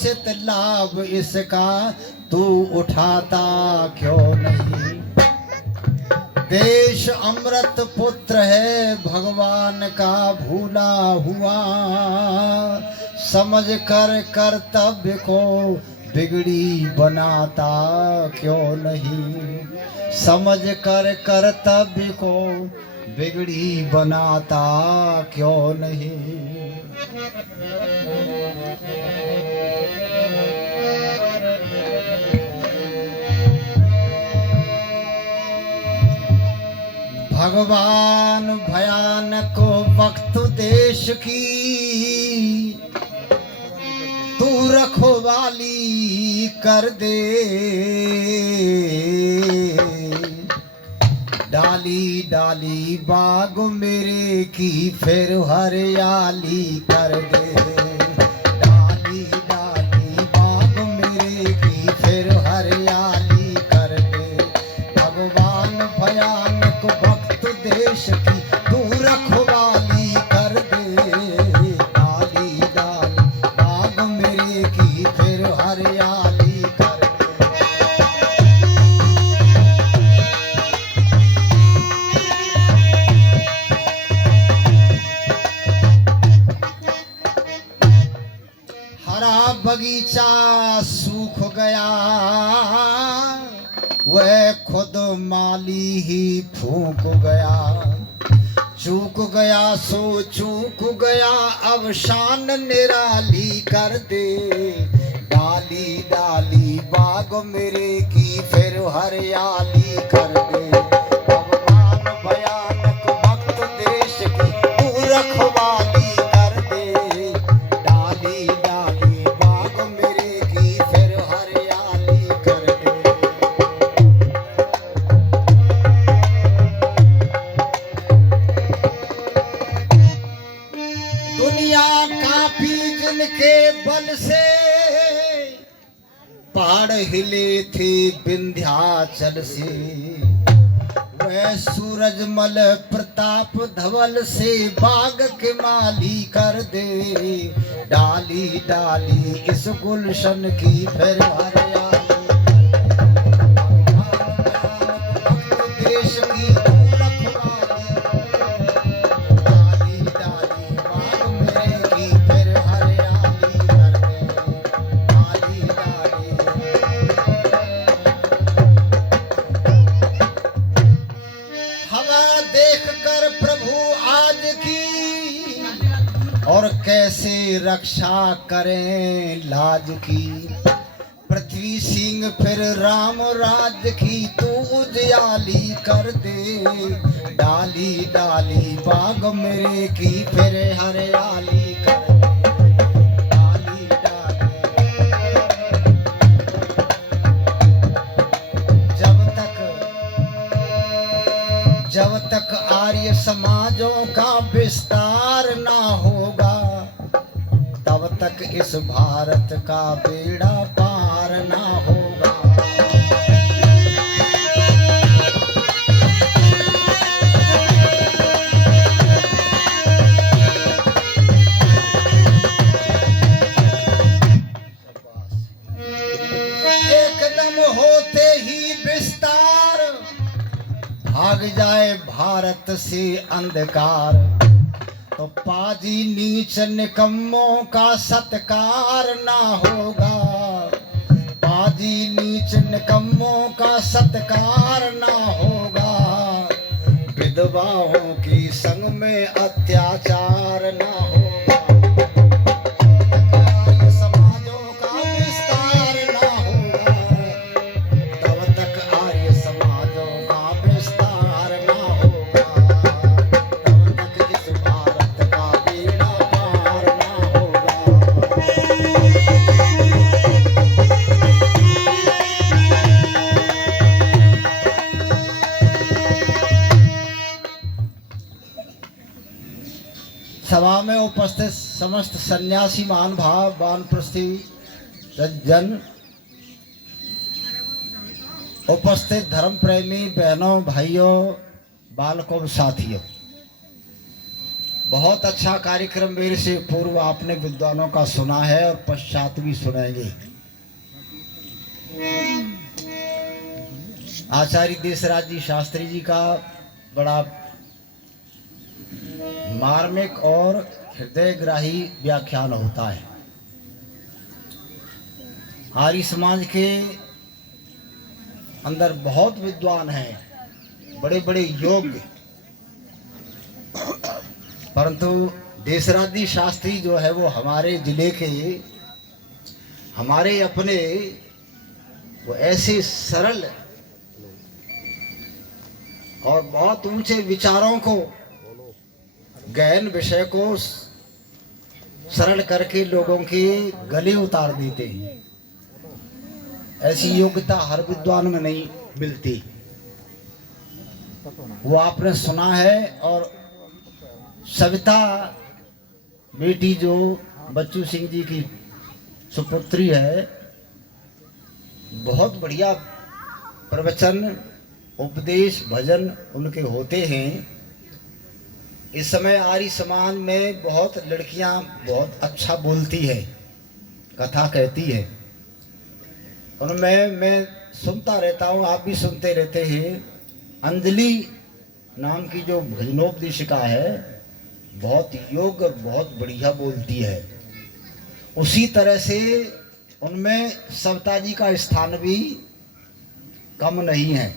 उचित लाभ इसका तू उठाता क्यों नहीं। देश अमृत पुत्र है भगवान का भूला हुआ, समझ कर कर्तव्य को बिगड़ी बनाता क्यों नहीं। समझ कर कर्तव्य को बिगड़ी बनाता क्यों नहीं। भगवान भयानक वक्त देश की तू रखवाली कर दे। डाली डाली बाग मेरे की फिर हरियाली कर दे। डाली डाली बाग मेरे की फिर हरियाली कर दे। भगवान भयानक वक्त देश की तू रखवाली कर दे। डाली डाली बाग मेरे की फिर हरियाली कर दे। हरा बगीचा सूख गया, वह खुद माली ही फूक गया। चूक गया सो चूक गया, अब शान निराली कर दे। डाली डाली बाग मेरे की फिर हरियाली कर दे। भगवान भयानक वक्त देश की तू रखवाली कर दे। डाली डाली बाग मेरे की फिर हरियाली कर दे। दुनिया काफी जिनके बल से पहाड़ हिले थे विंध्याचल से। वह सूरजमल प्रताप धवल से बाग के माली कर दे। डाली डाली इस गुलशन की फिर हरियाली देश की रखवाली। डाली डाली बाग मेरे की फिर हरियाली कर दे। डाली डाली हवा देख कर प्रभु आज की और कैसे रक्षा करें लाज की। पृथ्वी सिंह फिर राम राज की तू उजियाली कर दे। डाली डाली बाग मेरे की फिर हरियाली कर दे। डाली डाली जब तक आर्य समाजों का विस्तार ना होगा, तब तक इस भारत का बेड़ा पार ना होगा। एकदम होते ही विस्तार, भाग जाए भारत से अंधकार, तो पाजी नीच निकम्मों का सत्कार ना होगा। पाजी नीच निकम्मों का सत्कार ना होगा। विधवाओं की संग में अत्याचार ना होगा। आर्य समाजों का विस्तार ना होगा, तब तक आर्य समाजों का विस्तार ना होगा। तब तक इस भारत का बेड़ा पार ना होगा। सभा में उपस्थित समस्त सन्यासी महानुभाव वानप्रस्थी सज्जन, उपस्थित धर्म प्रेमी बहनों भाइयों बालकों साथियों, बहुत अच्छा कार्यक्रम मेरे से पूर्व आपने विद्वानों का सुना है और पश्चात भी सुनेंगे। आचार्य देशराज जी शास्त्री जी का बड़ा मार्मिक और हृदयग्राही व्याख्यान होता है। आर्य समाज के अंदर बहुत विद्वान हैं, बड़े बड़े योग्य, परंतु देशराज जी शास्त्री जो है वो हमारे जिले के, हमारे अपने, वो ऐसे सरल और बहुत ऊंचे विचारों को, गहन विषय को सरल करके लोगों के गले उतार देते हैं। ऐसी योग्यता हर विद्वान में नहीं मिलती। वो आपने सुना है। और सविता बेटी जो बच्चू सिंह जी की सुपुत्री है, बहुत बढ़िया प्रवचन, उपदेश, भजन उनके होते हैं। इस समय आर्य समाज में बहुत लड़कियां बहुत अच्छा बोलती है, कथा कहती है। उनमें मैं सुनता रहता हूँ, आप भी सुनते रहते हैं। अंजलि नाम की जो भजनोपदेशिका है, बहुत योग्य, बहुत बढ़िया बोलती है। उसी तरह से उनमें सविता जी का स्थान भी कम नहीं है।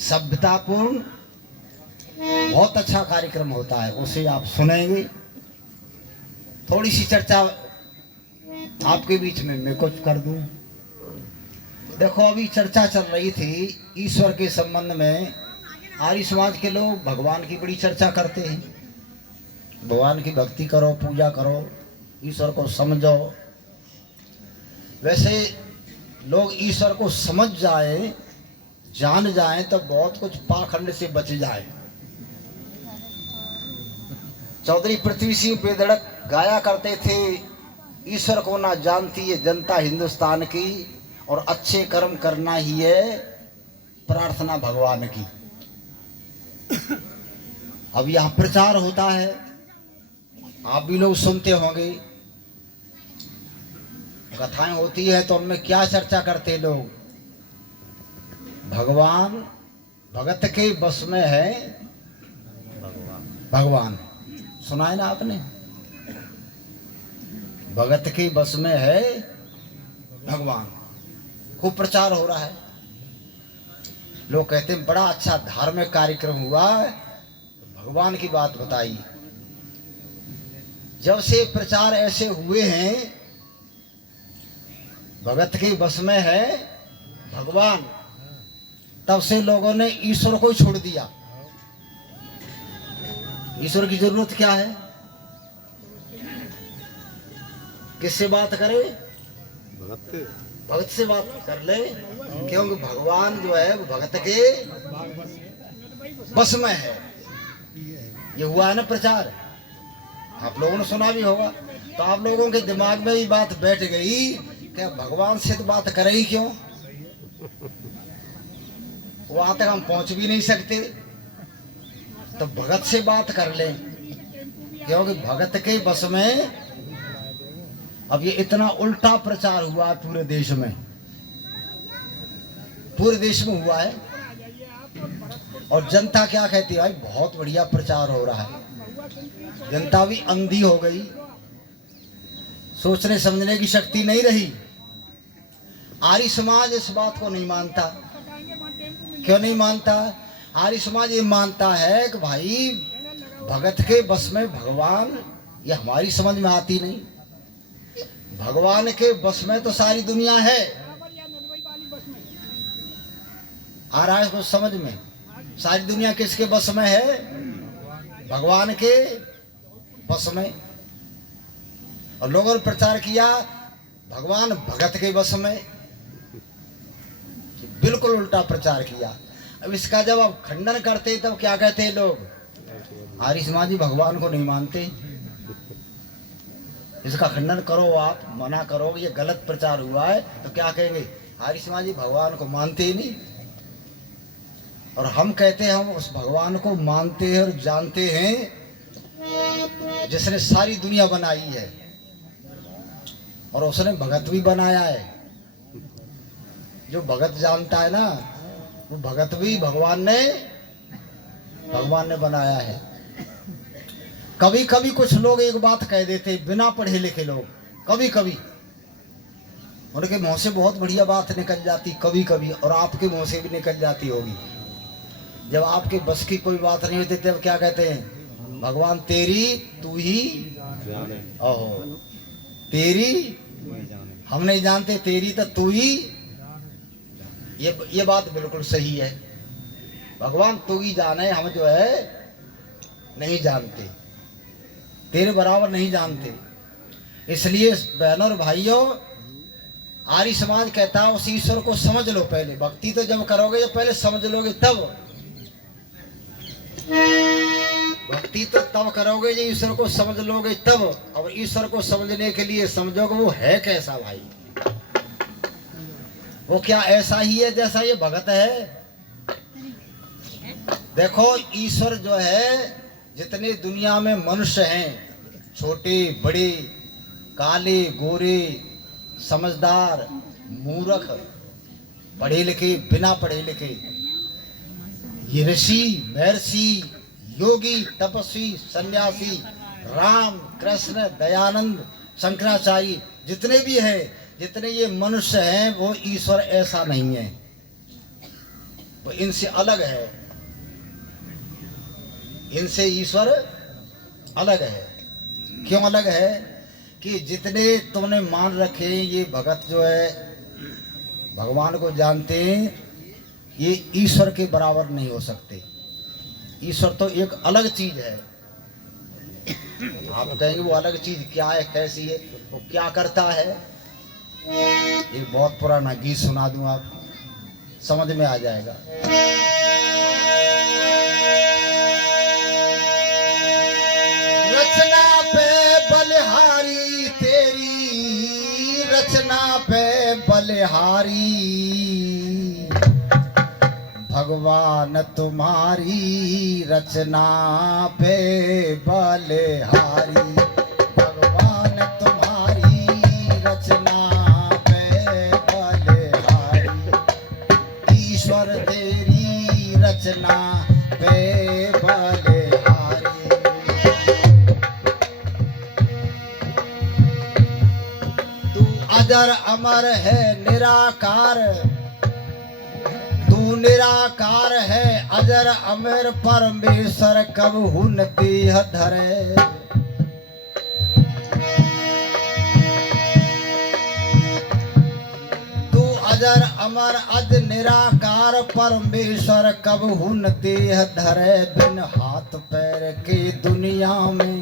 सभ्यतापूर्ण बहुत अच्छा कार्यक्रम होता है, उसे आप सुनेंगे। थोड़ी सी चर्चा आपके बीच में मैं कुछ कर दूं। देखो, अभी चर्चा चल रही थी ईश्वर के संबंध में। आर्य समाज के लोग भगवान की बड़ी चर्चा करते हैं। भगवान की भक्ति करो, पूजा करो, ईश्वर को समझो। वैसे लोग ईश्वर को समझ जाए, जान जाए तो बहुत कुछ पाखंड से बच जाए। चौधरी पृथ्वी सिंह बेधड़क गाया करते थे, ईश्वर को ना जानती है जनता हिंदुस्तान की, और अच्छे कर्म करना ही है प्रार्थना भगवान की। अब यहाँ प्रचार होता है, आप भी लोग सुनते होंगे। कथाएं होती है तो उनमें क्या चर्चा करते लोग? भगवान भगत के बस में है। भगवान सुना है ना आपने? भगत के बस में है भगवान। खूब प्रचार हो रहा है। लोग कहते हैं बड़ा अच्छा धार्मिक कार्यक्रम हुआ, भगवान की बात बताई। जब से प्रचार ऐसे हुए हैं, भगत के बस में है भगवान, तब से लोगों ने ईश्वर को ही छोड़ दिया। ईश्वर की जरूरत क्या है? किससे बात करे? भगत से बात कर ले, क्योंकि भगवान जो है वो भगत के बस में है। ये हुआ है ना प्रचार, आप लोगों ने सुना भी होगा। तो आप लोगों के दिमाग में ये बात बैठ गई कि भगवान से तो बात करे ही क्यों, वहां तक हम पहुंच भी नहीं सकते, तो भगत से बात कर लें, क्योंकि भगत के बस में। अब ये इतना उल्टा प्रचार हुआ है पूरे देश में, पूरे देश में हुआ है। और जनता क्या कहती है? भाई बहुत बढ़िया प्रचार हो रहा है। जनता भी अंधी हो गई, सोचने समझने की शक्ति नहीं रही। आर्य समाज इस बात को नहीं मानता। क्यों नहीं मानता? आर्य समाज ये मानता है कि भाई भगत के बस में भगवान, ये हमारी समझ में आती नहीं। भगवान के बस में तो सारी दुनिया है। आ रहा है कुछ समझ में? सारी दुनिया किसके बस में है? भगवान के बस में। और लोगों ने प्रचार किया भगवान भगत के बस में, बिल्कुल उल्टा प्रचार किया। अब इसका जब आप खंडन करते तब क्या कहते हैं लोग? आर्य समाजी भगवान को नहीं मानते। इसका खंडन करो, आप मना करो ये गलत प्रचार हुआ है, तो क्या कहेंगे? आर्य समाजी भगवान को मानते ही नहीं। और हम कहते हैं हम उस भगवान को मानते हैं और जानते हैं जिसने सारी दुनिया बनाई है और उसने भगत भी बनाया है। जो भगत जानता है ना, वो भगत भी भगवान ने बनाया है। कभी कभी कुछ लोग एक बात कह देते, बिना पढ़े लिखे लोग, कभी कभी उनके मुंह से बहुत बढ़िया बात निकल जाती कभी कभी, और आपके मुंह से भी निकल जाती होगी। जब आपके बस की कोई बात नहीं होती तब क्या कहते हैं, भगवान तेरी तू ही ओहो, तेरी हम नहीं जानते, तेरी तो तू ही। ये बात बिल्कुल सही है। भगवान तू ही जाने, हम जो है नहीं जानते, तेरे बराबर नहीं जानते। इसलिए बहनों और भाइयों, आर्य समाज कहता है उस ईश्वर को समझ लो पहले। भक्ति तो जब करोगे जब पहले समझ लोगे तब, भक्ति तो तब करोगे जब ईश्वर को समझ लोगे तब। और ईश्वर को समझने के लिए समझोगे वो है कैसा भाई, वो क्या ऐसा ही है जैसा ये भगत है। देखो ईश्वर जो है, जितने दुनिया में मनुष्य हैं, छोटे बड़े, काले गोरे, समझदार, मूर्ख, पढ़े लिखे, बिना पढ़े लिखे, ये ऋषि, महर्षि, योगी, तपस्वी, सन्यासी, राम, कृष्ण, दयानंद, शंकराचार्य, जितने भी हैं, जितने ये मनुष्य हैं, वो ईश्वर ऐसा नहीं है, वो इनसे अलग है। इनसे ईश्वर अलग है। क्यों अलग है? कि जितने तुमने मान रखे ये भगत जो है भगवान को जानते हैं, ये ईश्वर के बराबर नहीं हो सकते। ईश्वर तो एक अलग चीज है। आप कहेंगे वो अलग चीज क्या है, कैसी है, वो क्या करता है? एक बहुत पुराना गीत सुना दूं, आप समझ में आ जाएगा। रचना पे बलिहारी तेरी, रचना पे बलिहारी, भगवान तुम्हारी रचना पे बलिहारी, भगवान तुम्हारी रचना पे बलिहारी, ईश्वर तेरी रचना पे बलिहारी। तू अजर अमर है निराकार, तू निराकार है अजर अमर, परमेश्वर कब हुन देह धरे। तू अजर अमर अज निराकार, परमेश्वर कब हुन देह धरे। बिन हाथ पैर के दुनिया में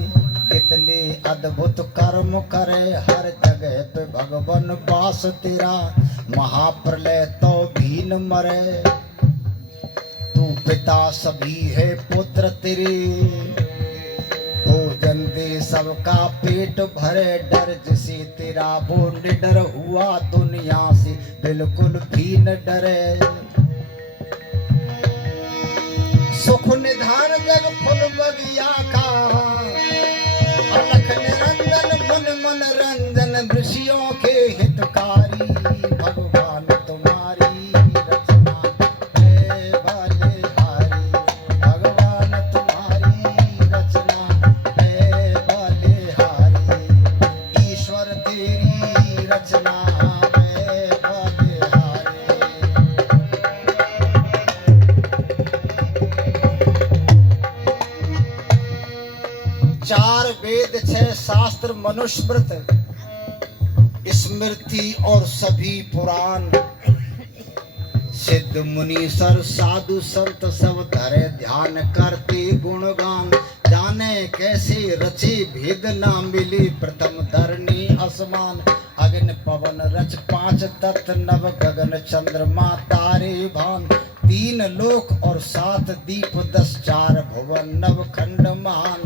कितने अद्भुत कर्म करे, हर जगह पे भगवान वास तेरा, महाप्रलय तो भी न मरे। तू पिता सभी है पुत्र तेरे, भोजन दे सबका पेट भरे। डर जिसे तेरा वो निडर हुआ, दुनिया से बिल्कुल भी न डरे। सुख निधान जग फुल बगिया का, अलख निरंजन मन मन रंजन, ऋषियों के हितकारी, भगवान तुम्हारी रचना है बलिहारी, भगवान तुम्हारी रचना है बलिहारी, ईश्वर तेरी रचना है बलिहारी। चार वेद, छह शास्त्र, मनुस्मृत, स्मृति और सभी पुराण, सिद्ध मुनीश्वर साधु संत सब धरे ध्यान, करते गुणगान। जाने कैसे रचे भेद ना मिले, प्रथम धरनी आसमान। अग्नि पवन रच पांच तत्व, नव गगन चंद्रमा तारे भान। तीन लोक और सात दीप, 10 चार भुवन, नव खंड मान।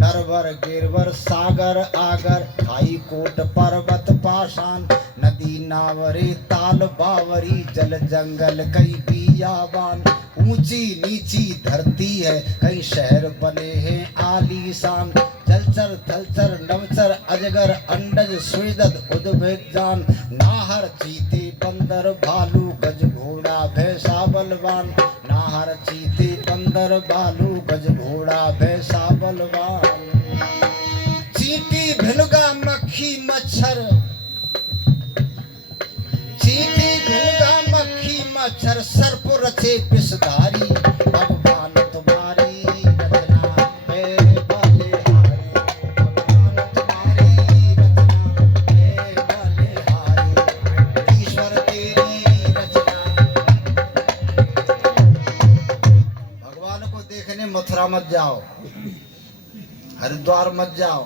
नरवर गिरवर सागर आगर, खाई कोट पर्वत पाषाण, नदी नावरे ताल बावरी, जल जंगल कई बियाबान, ऊंची नीची धरती है, कई शहर बने हैं आलीशान, जलचर थलचर नवचर अजगर अंडज स्वेदद उद्भिज्जान, नाहर चीते बंदर भालू, गज घोड़ा भैंसा बलवान, नाहर चीते बंदर भालू, गज घोड़ा भैंसा बलवान, चींटी भिलगा मक्खी मच्छर, चींटी भिलगा मक्खी मच्छर, सर्प रचे विषधारी, भगवान तुम्हारी रचना है बलिहारी, भगवान तुम्हारी रचना है बलिहारी, ईश्वर तेरी रचना। भगवान को देखने मथुरा मत जाओ, हरिद्वार मत जाओ,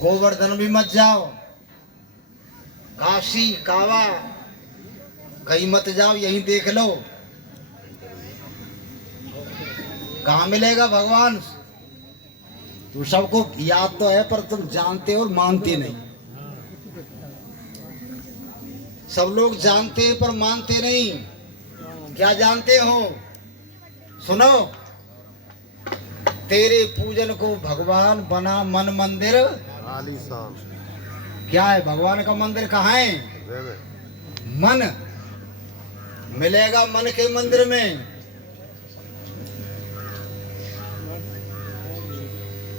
गोवर्धन भी मत जाओ, काशी कावा कहीं मत जाओ, यहीं देख लो कहाँ मिलेगा भगवान। तू सबको याद तो है पर तुम जानते और मानते नहीं। सब लोग जानते हैं पर मानते नहीं। क्या जानते हो? सुनो, तेरे पूजन को भगवान बना मन मंदिर आलीशान। क्या है? भगवान का मंदिर कहाँ है? मन मिलेगा मन के मंदिर में।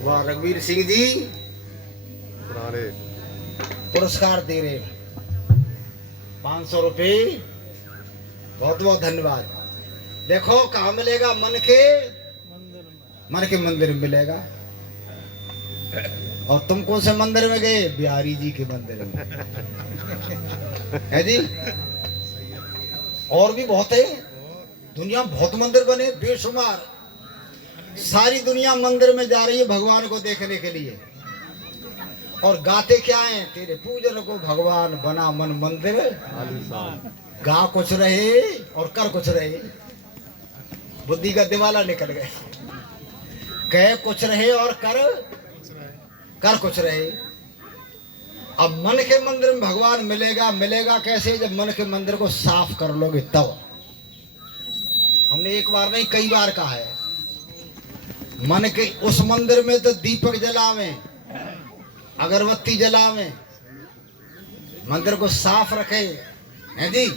वाह, रघुवीर सिंह जी पुराने पुरस्कार दे रहे 500 रुपये, बहुत बहुत धन्यवाद। देखो कहाँ मिलेगा? मन के मंदिर में मिलेगा। और तुम कौन से मंदिर में गए? बिहारी जी के मंदिर में है जी। और भी बहुत है, दुनिया में बहुत मंदिर बने बेशुमार। सारी दुनिया मंदिर में जा रही है भगवान को देखने के लिए। और गाते क्या हैं? तेरे पूजन को भगवान बना मन मंदिर आलीशान। गा कुछ रहे और कर कुछ रहे। बुद्धि का दिवाला निकल गए। कह कुछ रहे और कर कुछ रहे। अब मन के मंदिर में भगवान मिलेगा। मिलेगा कैसे? जब मन के मंदिर को साफ कर लोगे तब। हमने एक बार नहीं कई बार कहा है, मन के उस मंदिर में तो दीपक जलावें, अगरबत्ती जलावें, मंदिर को साफ रखें, हैं जी।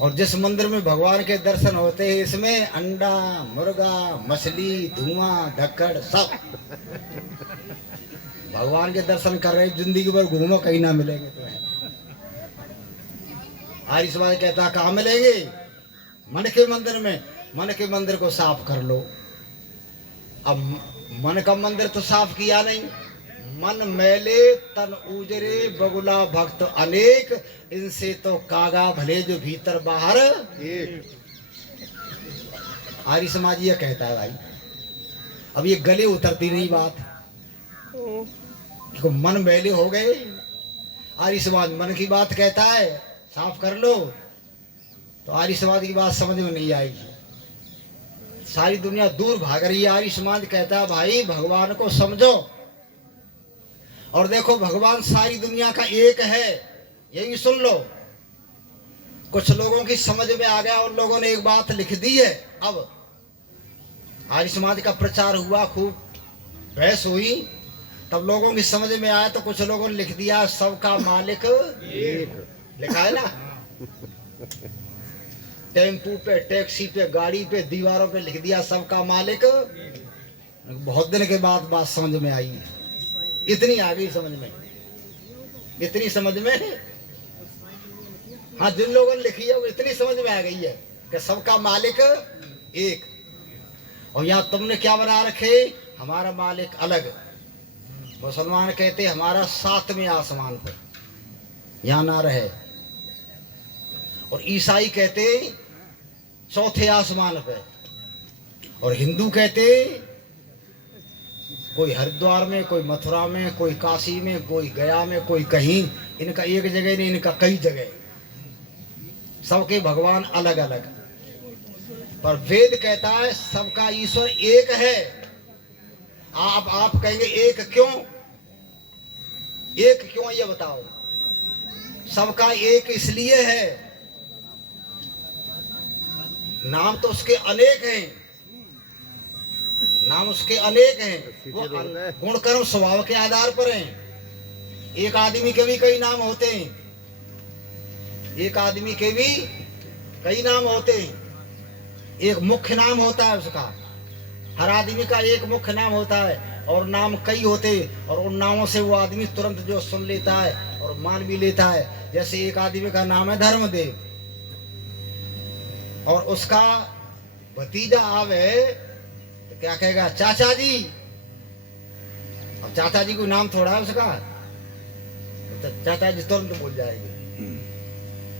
और जिस मंदिर में भगवान के दर्शन होते हैं, इसमें अंडा मुर्गा मछली धुआं धक्कड़ सब। भगवान के दर्शन कर रहे, जिंदगी भर घूमो कहीं ना मिलेंगे तुम्हें। आर्य समाज कहता कहाँ मिलेंगे? मन के मंदिर में। मन के मंदिर को साफ कर लो। अब मन का मंदिर तो साफ किया नहीं। मन मैले तन उजरे बगुला भक्त अनेक, इनसे तो कागा भले जो भीतर बाहर एक। आर्य समाज ये कहता है भाई। अब ये गले उतरती नहीं बात कि मन मैले हो गए। आर्य समाज मन की बात कहता है साफ कर लो, तो आर्य समाज की बात समझ में नहीं आएगी। सारी दुनिया दूर भाग रही है। आर्य समाज कहता है भाई भगवान को समझो। और देखो भगवान सारी दुनिया का एक है, ये भी सुन लो। कुछ लोगों की समझ में आ गया और लोगों ने एक बात लिख दी है। अब आर्य समाज का प्रचार हुआ, खूब बहस हुई, तब लोगों की समझ में आया तो कुछ लोगों ने लिख दिया सबका मालिक एक। लिखा है ना, टेम्पू पे, टैक्सी पे, गाड़ी पे, दीवारों पे लिख दिया सबका मालिक। बहुत दिन के बाद बात समझ में आई। इतनी आ गई समझ में, इतनी समझ में। हाँ, जिन लोगों ने लिखी है वो इतनी समझ में आ गई है कि सबका मालिक एक। और यहाँ तुमने क्या बना रखे? हमारा मालिक अलग। मुसलमान कहते हमारा 7वें आसमान पर, यहाँ ना रहे। और ईसाई कहते 4थे आसमान पे। और हिंदू कहते कोई हरिद्वार में, कोई मथुरा में, कोई काशी में, कोई गया में, कोई कहीं। इनका एक जगह नहीं, इनका कई जगह। सबके भगवान अलग अलग। पर वेद कहता है सबका ईश्वर एक है। आप कहेंगे एक क्यों, एक क्यों ये बताओ। सबका एक इसलिए है, नाम तो उसके अनेक हैं, नाम उसके अनेक हैं, वो गुण कर्म स्वभाव के आधार पर हैं। एक आदमी के भी कई नाम होते हैं, एक आदमी के भी कई नाम होते हैं। एक मुख्य नाम होता है उसका, हर आदमी का एक मुख्य नाम होता है, और नाम कई होते, और उन नामों से वो आदमी तुरंत जो सुन लेता है और मान भी लेता है। जैसे एक आदमी का नाम है धर्मदेव, और उसका भतीजा आवे तो क्या कहेगा, चाचा जी। अब चाचा जी को नाम थोड़ा है उसका, तो चाचा जी तुरंत बोल जाएंगे,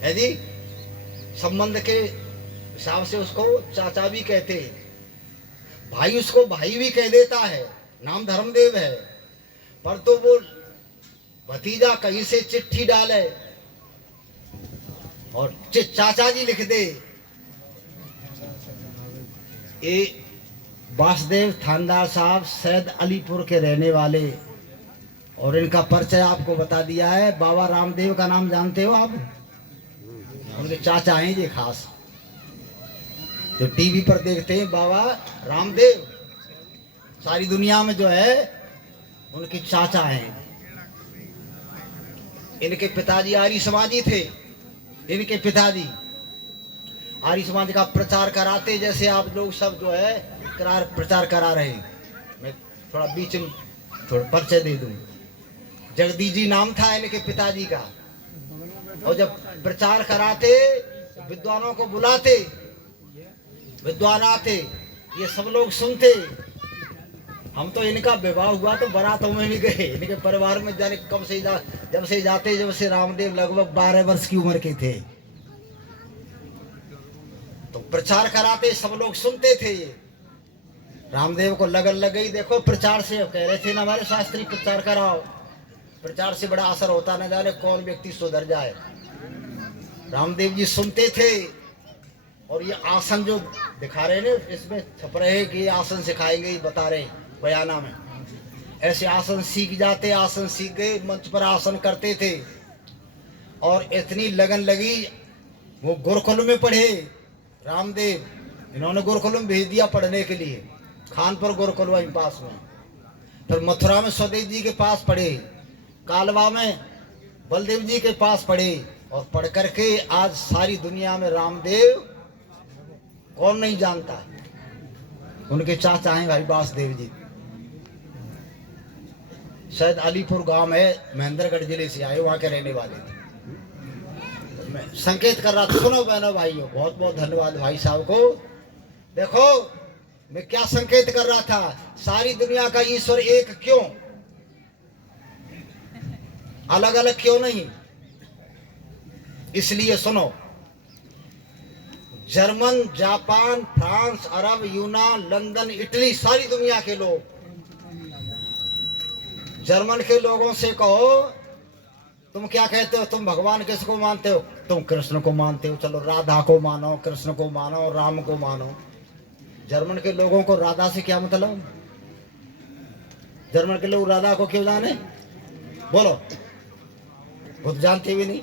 है जी। संबंध के हिसाब से उसको चाचा भी कहते हैं, भाई उसको भाई भी कह देता है, नाम धर्मदेव है। पर तो वो भतीजा कहीं से चिट्ठी डाले और चाचा जी लिख दे, ये वासुदेव थानदार साहब सैयद अलीपुर के रहने वाले, और इनका परिचय आपको बता दिया है। बाबा रामदेव का नाम जानते हो आप, उनके चाचा हैं ये खास, जो टीवी पर देखते हैं बाबा रामदेव, सारी दुनिया में जो है उनके चाचा हैं। इनके पिताजी आर्य समाजी थे, इनके पिताजी आर्य समाज का प्रचार कराते, जैसे आप लोग सब जो है प्रचार करा रहे हैं। मैं थोड़ा बीच में थोड़ा परिचय दे दूं। जगदीश जी नाम था इनके पिताजी का, और जब प्रचार कराते विद्वानों को बुलाते, विद्वान आते, ये सब लोग सुनते। हम तो इनका विवाह हुआ तो बारातों में भी गए, इनके परिवार में जाने कब से जब से रामदेव लगभग 12 वर्ष की उम्र के थे, तो प्रचार कराते, सब लोग सुनते थे। रामदेव को लगन लग गई, देखो प्रचार से, कह रहे थे ना हमारे शास्त्री प्रचार कराओ, प्रचार से बड़ा असर होता, न जाने कौन व्यक्ति सुधर जाए। रामदेव जी सुनते थे, और ये आसन जो दिखा रहे हैं इसमें छप रहे हैं कि ये आसन सिखाएंगे, बता रहे बयाना में, ऐसे आसन सीख जाते। आसन सीख गए, मंच पर आसन करते थे, और इतनी लगन लगी वो गुरुकुल में पढ़े रामदेव। इन्होंने गुरुकुल में भेज दिया पढ़ने के लिए, खानपुर गुरुकुल वहीं पास में। फिर मथुरा में स्वदेव जी के पास पढ़े, कालवा में बलदेव जी के पास पढ़े, और पढ़ करके आज सारी दुनिया में रामदेव कौन नहीं जानता। उनके चाचा हैं भाई वासुदेव जी, शायद अलीपुर गांव है, महेंद्रगढ़ जिले से आए, वहां के रहने वाले थे। मैं संकेत कर रहा था, सुनो बहनों भाइयों, बहुत बहुत धन्यवाद भाई साहब को। देखो मैं क्या संकेत कर रहा था, सारी दुनिया का ईश्वर एक क्यों, अलग अलग क्यों नहीं। इसलिए सुनो, जर्मन, जापान, फ्रांस, अरब, यूनान, लंदन, इटली, सारी दुनिया के लोग, जर्मन के लोगों से कहो तुम क्या कहते हो, तुम भगवान किसको मानते हो, तुम कृष्ण को मानते हो, चलो राधा को मानो, कृष्ण को मानो, राम को मानो। जर्मन के लोगों को राधा से क्या मतलब, जर्मन के लोग राधा को क्यों जाने, बोलो, खुद जानते भी नहीं।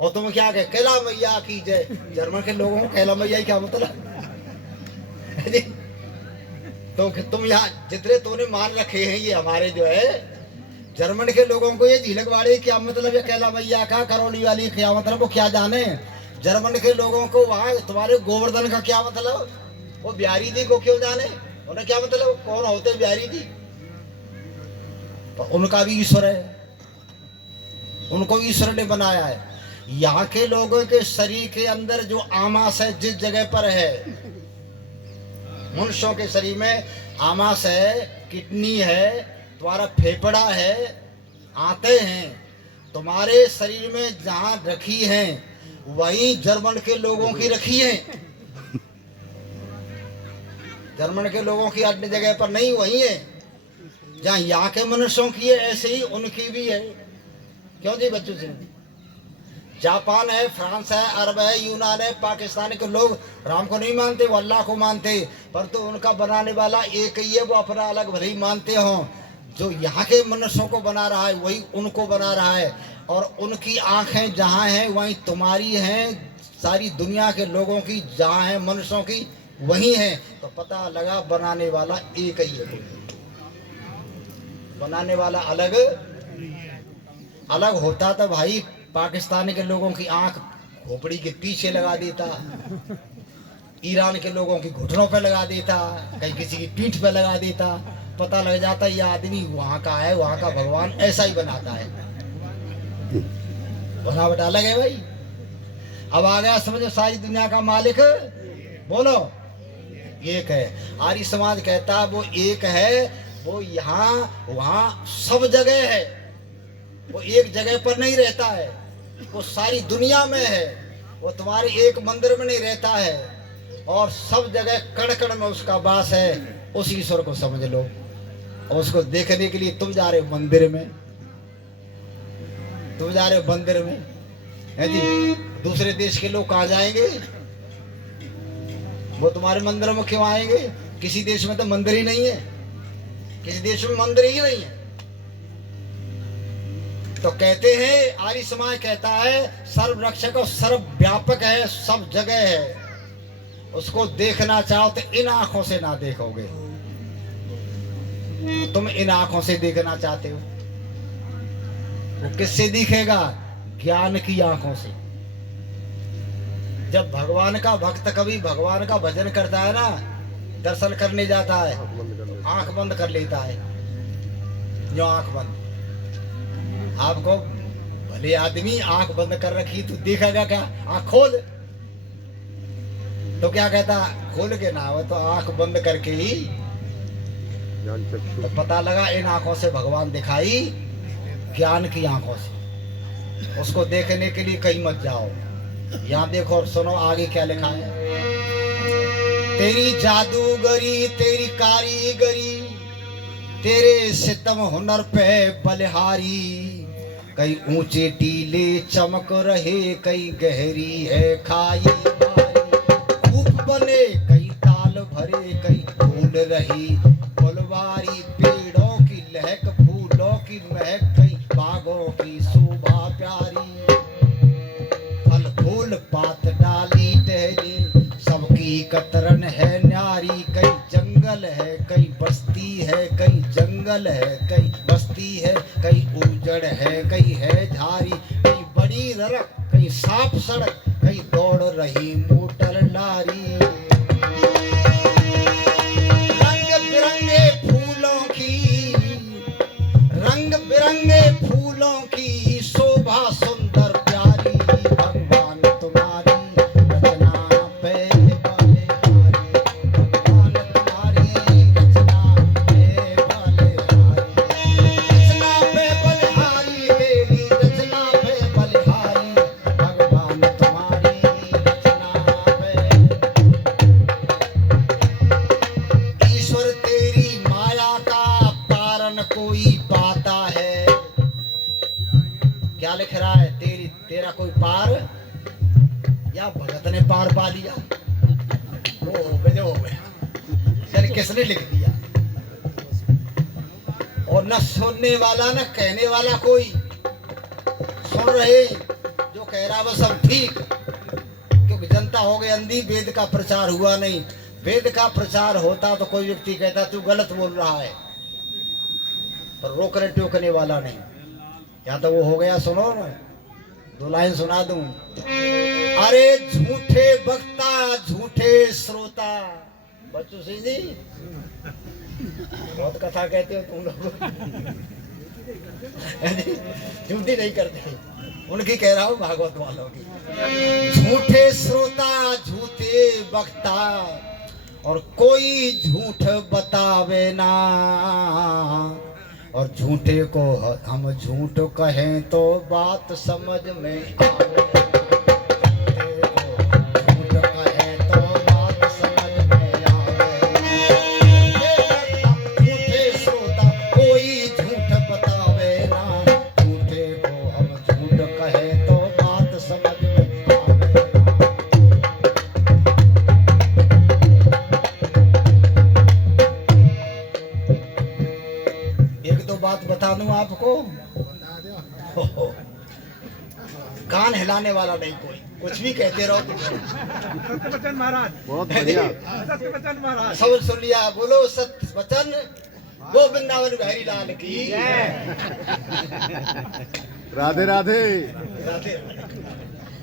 और तुम क्या कहे, कैला मैया की जय, जर्मन के लोगों को कैला मैया क्या मतलब तो तुम यहाँ जितने तूने मान रखे हैं, ये हमारे जो है जर्मन के लोगों को ये झीलक वाले क्या मतलब है, कैला मैया का, करौली वाली क्या मतलब, वो क्या जाने। जर्मन के लोगों को वहां तुम्हारे गोवर्धन का क्या मतलब, वो बिहारी जी को क्यों जाने, उन्हें क्या मतलब, कौन होते बिहारी जी। तो उनका भी ईश्वर है, उनको ईश्वर ने बनाया है। यहाँ के लोगों के शरीर के अंदर जो आमास है, जिस जगह पर है, मनुष्यों के शरीर में आमास है, किडनी है, तुम्हारा फेफड़ा है, आते हैं, तुम्हारे शरीर में जहां रखी हैं वहीं जर्मन के लोगों की रखी हैं। जर्मन के लोगों की अन्य जगह पर नहीं, वही है जहां यहाँ के मनुष्यों की है, ऐसे ही उनकी भी है। क्यों जी बच्चों से, जापान है, फ्रांस है, अरब है, यूनान है, पाकिस्तान के लोग राम को नहीं मानते, वो अल्लाह को मानते, परंतु उनका बनाने वाला एक ही है, वो अपना अलग भले ही मानते हों। जो यहाँ के मनुष्यों को बना रहा है वही उनको बना रहा है, और उनकी आंखें जहाँ हैं वहीं तुम्हारी हैं, सारी दुनिया के लोगों की जहाँ है मनुष्यों की वही है। तो पता लगा बनाने वाला एक ही है, बनाने वाला अलग अलग होता तो भाई पाकिस्तान के लोगों की आंख खोपड़ी के पीछे लगा देता, ईरान के लोगों की घुटनों पे लगा देता, कहीं किसी की पीठ पे लगा देता, पता लग जाता ये आदमी वहाँ का है, वहाँ का भगवान ऐसा ही बनाता है। बनावट अलग है भाई। अब आ गया समझो, सारी दुनिया का मालिक बोलो एक है। आर्य समाज कहता है वो एक है, वो यहाँ वहाँ सब जगह है, वो एक जगह पर नहीं रहता है, वो सारी दुनिया में है, वो तुम्हारे एक मंदिर में नहीं रहता है, और सब जगह कण कण में उसका वास है। उस ईश्वर को समझ लो, और उसको देखने के लिए तुम जा रहे हो मंदिर में, तुम जा रहे हो मंदिर में है जी। दूसरे देश के लोग कहाँ जाएंगे, वो तुम्हारे मंदिर में क्यों आएंगे? किसी देश में तो मंदिर ही नहीं है, किसी देश में मंदिर ही नहीं है। तो कहते हैं, आर्य समाज कहता है सर्वरक्षक और सर्वव्यापक है, सब जगह है, उसको देखना चाहो तो इन आंखों से ना देखोगे। तुम इन आंखों से देखना चाहते हो, वो किससे दिखेगा? ज्ञान की आंखों से। जब भगवान का भक्त कभी भगवान का भजन करता है ना, दर्शन करने जाता है, आंख बंद कर लेता है, जो आंख बंद। आपको भले आदमी आंख बंद कर रखी, तू देखेगा क्या? आंख खोल, तो क्या कहता? खोल के ना, वो तो आंख बंद करके ही। तो पता लगा इन आंखों से भगवान दिखाई, ज्ञान की आंखों से। उसको देखने के लिए कहीं मत जाओ, यहाँ देखो और सुनो आगे क्या लिखा है। तेरी जादूगरी, तेरी कारीगरी, तेरे सितम हुनर पे बलिहारी, कई ऊंचे टीले चमक रहे, कई गहरी है खाई भारी, धूप बने कई ताल भरे, कई फूल रही फुलवारी, पेड़ों की लहक फूलों की महक, कई बागों की शोभा प्यारी, फल फूल पात डाली टहरी, सबकी कतरन है न्यारी, कई जंगल है कई बस्ती है, कई जंगल है कई बस्ती है, कई उजड़ है कई है झारी, कई बड़ी रड़क कई साफ सड़क, कई दौड़ रही मोटर लारी, रंग बिरंगे फूलों की, रंग बिरंगे फूलों की शोभा सुंदर प्यारी, भगवान तुम्हारी रचना पे बलिहारी, भगवान तुम्हारी रचना पे बलिहारी, रचना पे बलिहारी, तेरी रचना पे बलिहारी, भगवान तुम्हारी रचना पे। ईश्वर तेरी माया का पारण कोई पाता है। क्या लिख रहा है? तेरा कोई पार, या भगत ने पार पा लिया? वो हो गया, चल किसने लिख दिया? और न सुनने वाला न कहने वाला कोई। सुन रहे जो कह रहा वो सब ठीक, क्योंकि जनता हो गई अंधी, वेद का प्रचार हुआ नहीं। वेद का प्रचार होता तो कोई व्यक्ति कहता तू गलत बोल रहा है, पर रोकने टोकने वाला नहीं। या तो वो हो गया। सुनो ना, दो लाइन सुना दूं। अरे झूठे वक्ता झूठे श्रोता, बच्चों सिंह जी बहुत कथा कहते हो तुम लोग, झूठी नहीं करते, उनकी कह रहा हूँ भागवत वालों की। झूठे श्रोता झूठे वक्ता, और कोई झूठ बतावे ना, और झूठे को हम झूठ कहें तो बात समझ में आवे, झूठ कहें तो बात समझ में आवे। झूठे श्रोता कोई झूठ बतावे ना, झूठे को हम झूठ कहें तो बात समझ आपको? कान हिलाने वाला नहीं कोई, कुछ भी कहते रहो तुम। सत्यवचन महाराज, बहुत बढ़िया। सत्यवचन महाराज। सब सुन लिया, बोलो सत्य वचन वो वृंदावन बिहारी लाल की। राधे राधे।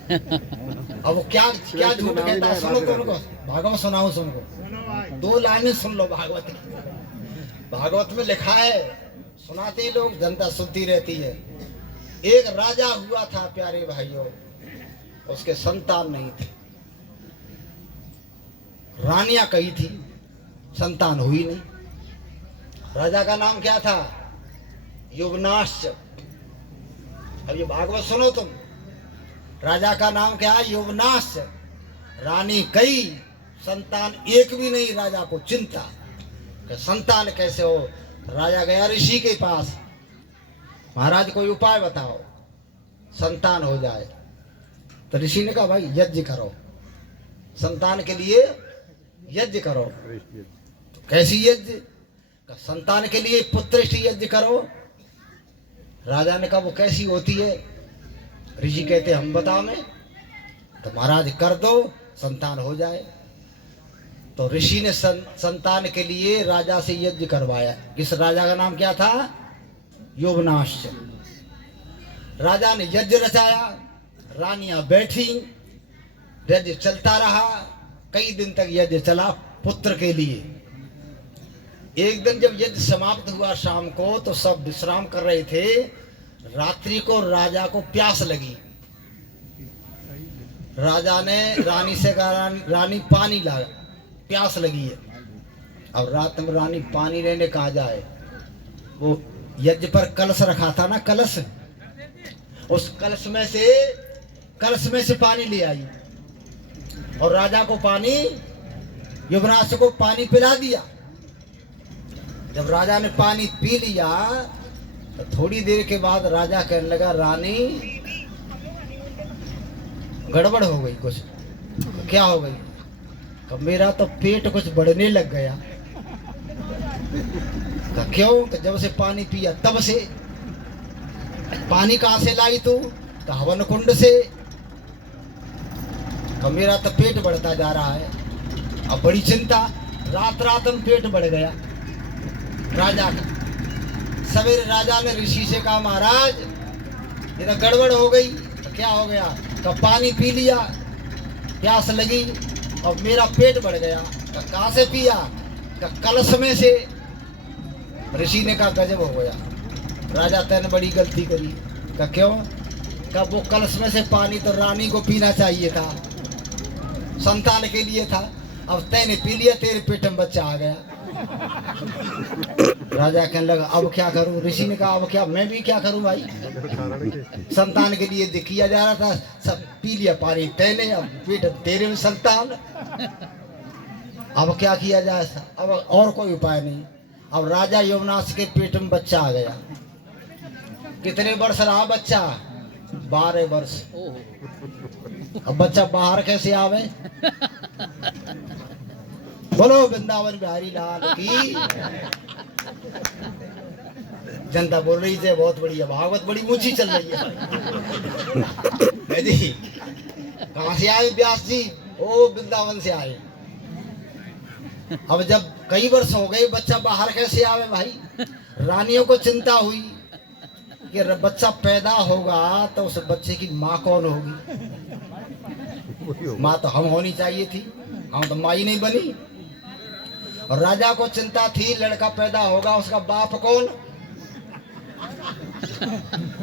अब वो क्या क्या झूठ कहता है, सुनो तुमको भागवत सुनाऊं तुमको, 2 लाइनें सुन लो भागवत की। भागवत में लिखा है, सुनाते ही लोग, जनता सुनती रहती है। एक राजा हुआ था प्यारे भाइयों, उसके संतान नहीं थे। रानियां कही थी, संतान हुई नहीं। राजा का नाम क्या था? युवनाश। अब ये भागवत सुनो तुम, राजा का नाम क्या है? युवनाश। रानी कई, संतान एक भी नहीं। राजा को चिंता कि संतान कैसे हो। राजा गया ऋषि के पास, महाराज कोई उपाय बताओ संतान हो जाए। तो ऋषि ने कहा भाई यज्ञ करो, संतान के लिए यज्ञ करो। तो कैसी यज्ञ? संतान के लिए पुत्रष्टि यज्ञ करो। राजा ने कहा वो कैसी होती है? ऋषि कहते हम बताओ में। तो महाराज कर दो, संतान हो जाए। तो ऋषि ने संतान के लिए राजा से यज्ञ करवाया। किस राजा का नाम क्या था? योगनाश। राजा ने यज्ञ रचाया, रानियां बैठी, यज्ञ चलता रहा। कई दिन तक यज्ञ चला पुत्र के लिए। एक दिन जब यज्ञ समाप्त हुआ शाम को, तो सब विश्राम कर रहे थे। रात्रि को राजा को प्यास लगी। राजा ने रानी से कहा रानी पानी ला, प्यास लगी है। अब रात में रानी पानी लेने कहा जाए, वो यज्ञ पर कलश रखा था ना, कलश, उस कलश में से पानी ले आई और राजा को पानी, युवराज को पानी पिला दिया। जब राजा ने पानी पी लिया तो थोड़ी देर के बाद राजा कहने लगा रानी गड़बड़ हो गई कुछ। तो क्या हो गई? तो मेरा तो पेट कुछ बढ़ने लग गया। तो क्यों? तो जब से पानी पिया तब से। पानी कहाँ से लाई तू? तो हवन कुंड से। तो मेरा तो पेट बढ़ता जा रहा है। अब बड़ी चिंता, रात में पेट बढ़ गया राजा का। सवेरे राजा ने ऋषि से कहा महाराज ये तो गड़बड़ हो गई। तो क्या हो गया? तो पानी पी लिया, प्यास लगी और मेरा पेट बढ़ गया। तो कहाँ से पिया? तो कलश में से। ऋषि ने कहा गजब हो गया राजा, तैने बड़ी गलती करी। का क्यों? का वो कलश में से पानी तो रानी को पीना चाहिए था, संतान के लिए था। अब तैने पी लिया, तेरे पेट में बच्चा आ गया। राजा कहने लगा अब क्या करूं? ऋषि ने कहा अब क्या, मैं भी क्या करूं भाई, संतान के लिए किया जा रहा था, सब पी लिया पानी तैने, अब पेट तेरे में संतान, अब क्या किया जाए? अब और कोई उपाय नहीं। अब राजा यमुनाश के पेट में बच्चा आ गया। कितने वर्ष रहा बच्चा? 12 वर्ष। अब बच्चा बाहर कैसे आवे? बोलो वृंदावन बिहारी लाल की। जनता बोल रही है बहुत बढ़िया, भागवत बड़ी ऊंची चल रही है जी। कहाँ से आए व्यास जी? ओ वृंदावन से आए। अब जब कई वर्ष हो गए, बच्चा बाहर कैसे आवे भाई? रानियों को चिंता हुई कि बच्चा पैदा होगा तो उस बच्चे की माँ कौन होगी? माँ तो हम होनी चाहिए थी, हम तो माँ ही नहीं बनी। और राजा को चिंता थी लड़का पैदा होगा, उसका बाप कौन?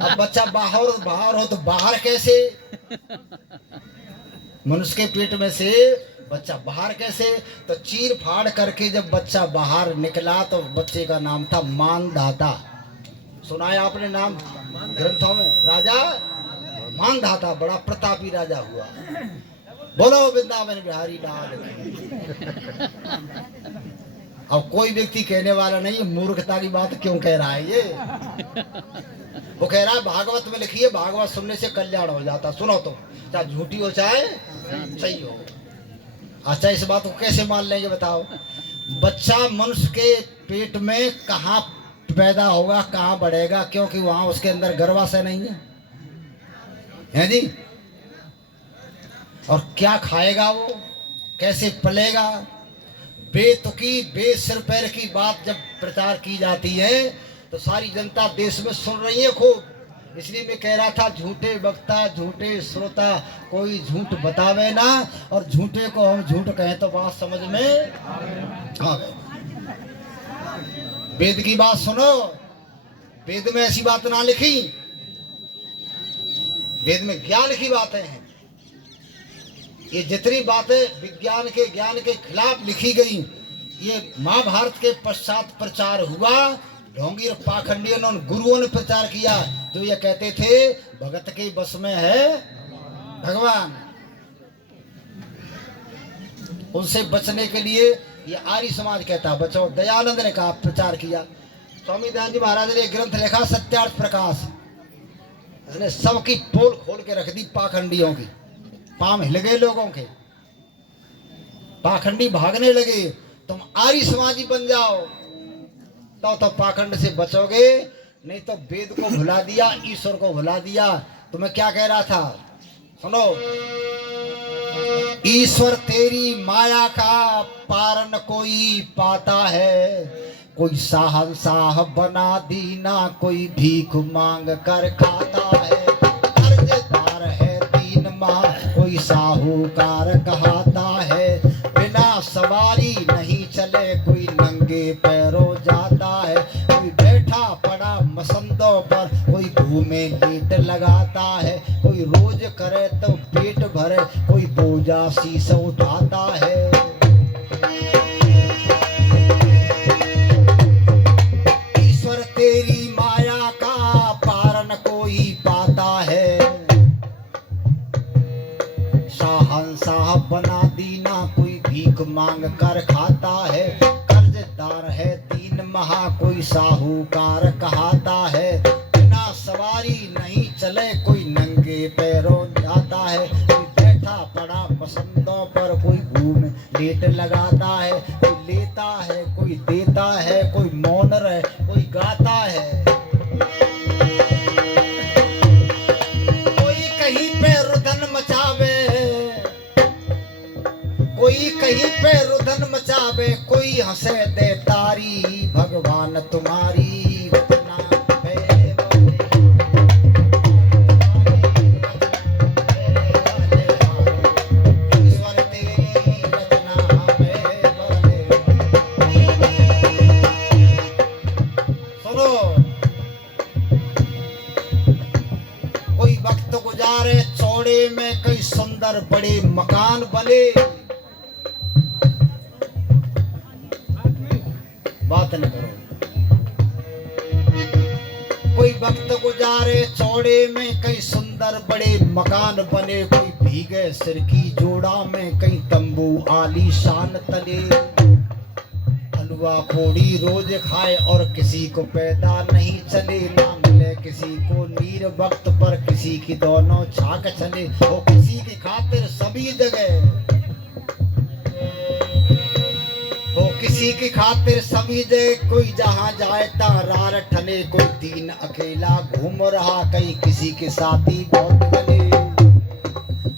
अब बच्चा बाहर हो तो बाहर कैसे? मनुष्य के पेट में से बच्चा बाहर कैसे? तो चीर फाड़ करके जब बच्चा बाहर निकला तो बच्चे का नाम था मानधाता। सुना है आपने नाम ग्रंथों में? राजा मानधाता, बड़ा प्रतापी राजा हुआ। बोलो वृंदावन बिहारी लाल की। अब कोई व्यक्ति कहने वाला नहीं मूर्खता की बात क्यों कह रहा है ये। वो कह रहा है भागवत में लिखी है, भागवत सुनने से कल्याण हो जाता। सुनो तो, चाहे झूठी हो चाहे सही हो। अच्छा इस बात को कैसे मान लेंगे बताओ? बच्चा मनुष्य के पेट में कहाँ पैदा होगा कहाँ बढ़ेगा, क्योंकि वहां उसके अंदर गर्भाशय नहीं है जी। और क्या खाएगा वो, कैसे पलेगा। बेतुकी बेसिर पैर की बात जब प्रचार की जाती है तो सारी जनता देश में सुन रही है खूब। इसलिए मैं कह रहा था, झूठे वक्ता झूठे श्रोता कोई झूठ बतावे ना, और झूठे को हम झूठ कहें तो बात समझ में आ गए। वेद की बात सुनो, वेद में ऐसी बात ना लिखी, वेद में ज्ञान की बातें हैं। ये जितनी बातें विज्ञान के ज्ञान के खिलाफ लिखी गई, ये महाभारत के पश्चात प्रचार हुआ। ढोंगी और पाखंडियों ने, गुरुओं ने प्रचार किया, जो ये कहते थे भगत के बस में है भगवान। उनसे बचने के लिए ये आर्य समाज कहता बचाओ। दयानंद ने कहा, प्रचार किया। स्वामी दयानंद जी महाराज ने एक ग्रंथ लिखा सत्यार्थ प्रकाश, उसने सबकी पोल खोल के रख दी पाखंडियों की। पाम हिल गए लोगों के, पाखंडी भागने लगे। तुम आर्य समाजी बन जाओ तो पाखंड से बचोगे, नहीं तो वेद को भुला दिया, ईश्वर को भुला दिया। तो मैं क्या कह रहा था, सुनो। ईश्वर तेरी माया का पार न कोई पाता है, कोई साहब बना दीना, कोई भीख मांग कर खाता है। कर्जदार है 3 माह, कोई साहूकार कहाता है। बिना सवारी नहीं चले, कोई नंगे पैरों जाता है। कोई बैठा पड़ा मसंदों पर, कोई घूमे लीट लगाता है। कोई रोज करे तो पेट भरे, कोई बोझा शीश उठाता है। ईश्वर तेरी माया का पार न कोई पाता है, शाहंशाह बना दीना, कोई भीख मांग कर खाता है। कर्जदार है 3 माह, कोई साहूकार कहाता है। बिना सवारी नहीं चले, कोई नंगे पैरों जाता है। कोई बैठा पड़ा पसंदों पर, कोई घूम लेट लगाता है। कोई लेता है, कोई देता है, कोई मौन रहे, कोई गाता है। कोई कहीं पे रुदन मचावे, कोई कहीं पे रुदन मचावे, कोई हंसे दे तारी। भगवान तुम्हारी रचना है बोले, ईश्वर तेरी रचना है बोले। सुनो, कोई वक्त गुजारे चौड़े में, कई सुंदर बड़े मकान बने। बात न करो। कोई वक्त गुजारे चौड़े में, कई सुंदर बड़े मकान बने। कोई भीगे सिर की जोड़ा में, कई तंबू आलीशान तले। हलवा पूड़ी रोज खाए और किसी को पैदा नहीं चले। ना मिले किसी को नीर वक्त पर, किसी की दोनों छाक चले। वो किसी की खातिर सभी जगह, किसी की खातिर सभी दे। कोई जहाँ जाए तारार ठने, कोई दिन अकेला घूम रहा, कहीं किसी के साथी बहुत बने।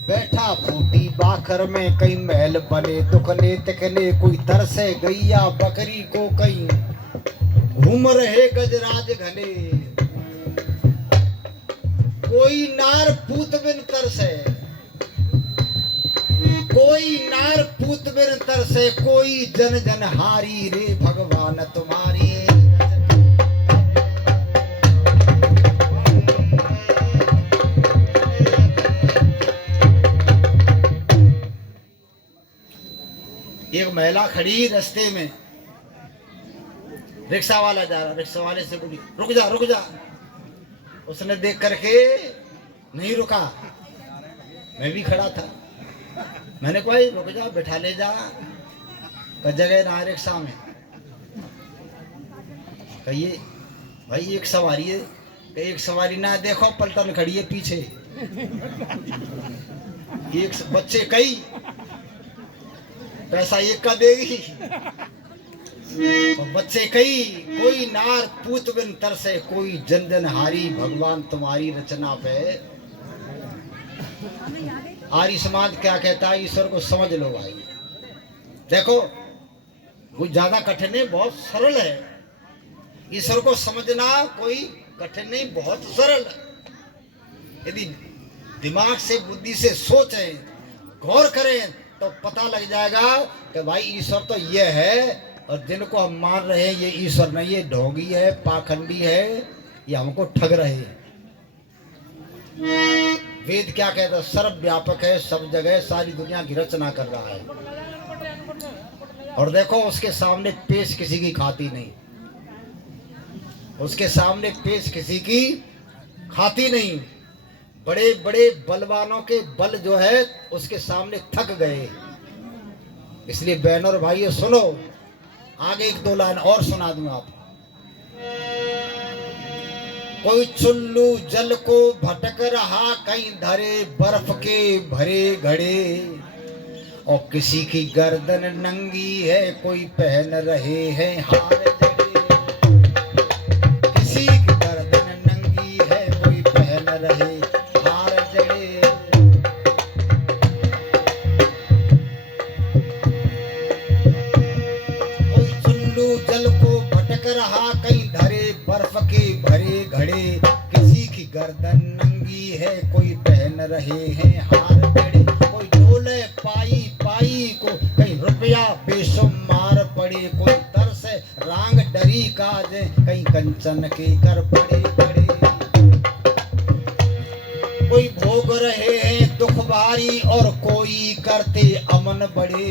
बैठा फूटी बाखर में, कई महल बने दुखने तिकने। कोई तरसे गैया बकरी को, कहीं घूम रहे गजराज घने। कोई नार पूत बिन तरसे, कोई नार पूत बिन तरसे। कोई जन जन हारी रे, भगवान तुम्हारी। एक महिला खड़ी रास्ते में, रिक्शा वाला जा रहा, रिक्शा वाले से बोली रुक जा रुक जा। उसने देख करके नहीं रुका, मैं भी खड़ा था। मैंने कहा रुक जा, बैठा ले जा, जगह ना रिक्शा में। कहिए भाई एक सवारी है, एक सवारी ना, देखो पलटन खड़ी है पीछे। एक बच्चे कई पैसा एक का देगी, और बच्चे कई कोई नार पूत बिन तरसे, कोई जन जन हारी, भगवान तुम्हारी रचना पे। आर्य समाज क्या कहता है, ईश्वर को समझ लो भाई। देखो कोई ज्यादा कठिन नहीं, बहुत सरल है। ईश्वर को समझना कोई कठिन नहीं, बहुत सरल है। यदि दिमाग से बुद्धि से सोचें, गौर करें, तो पता लग जाएगा कि भाई ईश्वर तो ये है, और जिनको हम मान रहे हैं ये ईश्वर नहीं, ये ढोंगी है, पाखंडी है, ये हमको ठग रहे हैं। वेद क्या कहता है, सर्व व्यापक है, सब जगह सारी दुनिया की रचना कर रहा है। और देखो उसके सामने पेश किसी की खाती नहीं, उसके सामने पेश किसी की खाती नहीं। बड़े बड़े बलवानों के बल जो है उसके सामने थक गए। इसलिए बहनों और भाइयों सुनो, आगे एक दो लाइन और सुना दूं आप। कोई चुल्लू जल को भटक रहा, कहीं धरे बर्फ के भरे घड़े, और किसी की गर्दन नंगी है, कोई पहन रहे हैं हार जड़े। किसी की गर्दन नंगी है, कोई पहन रहे हार जड़े। कोई चुल्लू जल को भटक रहा, कहीं धरे बर्फ के भरे घड़े, किसी की गर्दन नंगी है, कोई पहन रहे हैं हार जड़े। कोई डोले पाई पाई को, कहीं रुपया बेशुमार पड़े, कोई तरस रांग डरी काज, कहीं कंचन के कर पड़े पड़े। कोई भोग रहे हैं दुख भारी, और कोई करते अमन बड़े।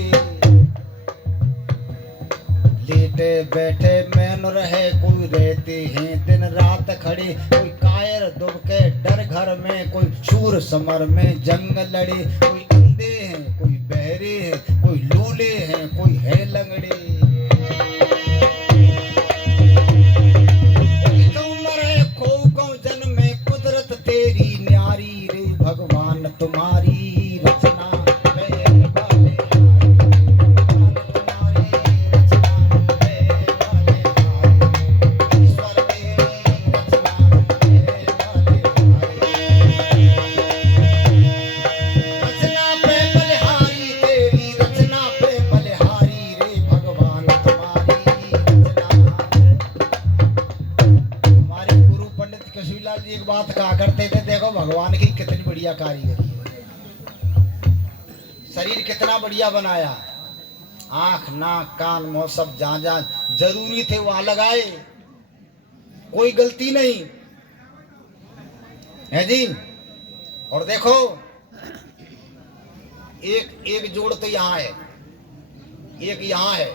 लेटे बैठे मैन रहे, कोई रहते हैं दिन रात खड़े, कोई कायर दुबके डर घर में, कोई शूर समर में जंग लड़े। कोई अंधे हैं, कोई बहरे हैं, कोई लूले हैं, कोई है लंगड़े। कोई तो मरे खो गौ जन्म में, कुदरत तेरी न्यारी रे, भगवान तुम्हारी रचना। एक बात कहा करते थे, देखो भगवान की कितनी बढ़िया कारीगरी है। शरीर कितना बढ़िया बनाया, आंख नाक कान मुंह सब जहां जहां जरूरी थे वहां लगाए, कोई गलती नहीं है जी। और देखो एक एक जोड़ तो यहाँ है, एक यहाँ है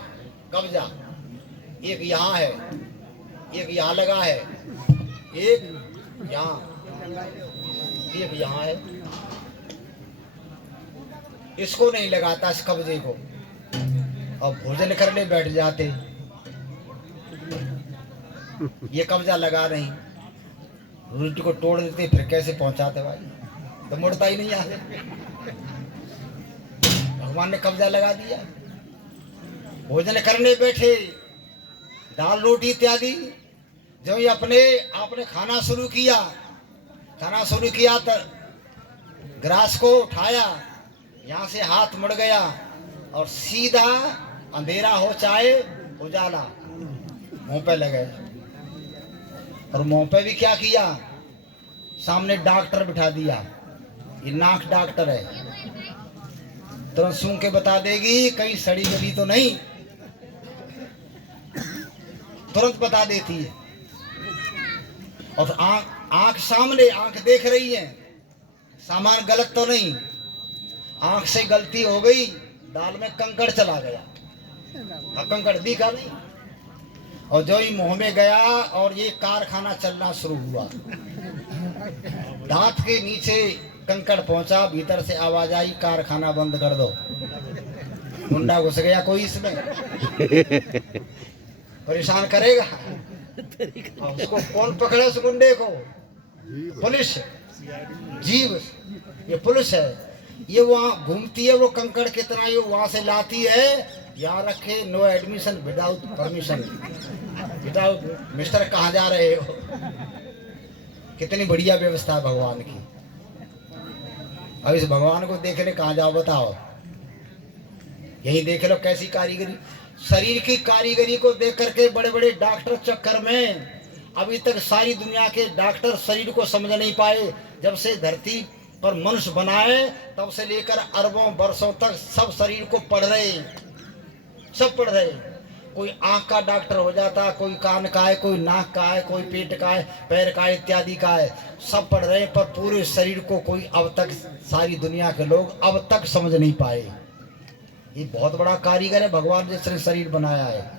कब्जा, एक यहाँ है, एक यहाँ लगा है, एक यहाँ, एक यहाँ है। इसको नहीं लगाता, इस कब्जे को। अब भोजन करने बैठ जाते, ये कब्जा लगा नहीं, रोटी को तोड़ देते, फिर कैसे पहुंचाते भाई, तो मुड़ता ही नहीं आते। भगवान ने कब्जा लगा दिया। भोजन करने बैठे, दाल रोटी इत्यादि, जब ये आपने खाना शुरू किया तो ग्रास को उठाया, यहाँ से हाथ मुड़ गया और सीधा अंधेरा हो चाहे उजाला मुंह पे लगे। और मुंह पे भी क्या किया, सामने डॉक्टर बिठा दिया, ये नाक डॉक्टर है, तुरंत सूंघ के बता देगी कहीं सड़ी गली तो नहीं, तुरंत बता देती है। और आंख सामने, आंख देख रही है सामान गलत तो नहीं। आंख से गलती हो गई, दाल में कंकड़ चला गया, कंकड़ दिखा नहीं, और जो ही मुंह में गया और ये कारखाना चलना शुरू हुआ। दांत के नीचे कंकड़ पहुंचा, भीतर से आवाज आई कारखाना बंद कर दो। गुंडा घुस गया कोई इसमें, परेशान करेगा। उसको कौन पकड़े उस गुंडे को? पुलिस, जीव, ये पुलिस है। ये वहां घूमती है, वो कंकड़ कितना ये वहां से लाती है यहाँ रखे no admission without permission. Without mister कहाँ जा रहे हो? कितनी बढ़िया व्यवस्था है भगवान की। अब इस भगवान को देखने कहाँ जाओ बताओ? यही देख लो कैसी कारीगरी। शरीर की कारीगरी को देख करके बड़े बड़े डॉक्टर चक्कर में अभी तक सारी दुनिया के डॉक्टर शरीर को समझ नहीं पाए। जब से धरती पर मनुष्य बनाए तब से लेकर अरबों वर्षों तक सब शरीर को पढ़ रहे, सब पढ़ रहे। कोई आंख का डॉक्टर हो जाता, कोई कान का है, कोई नाक का है, कोई पेट का है, पैर का है, इत्यादि का है, सब पढ़ रहे हैं। पर पूरे शरीर को कोई अब तक सारी दुनिया के लोग अब तक समझ नहीं पाए। ये बहुत बड़ा कारीगर है भगवान जिसने शरीर बनाया है।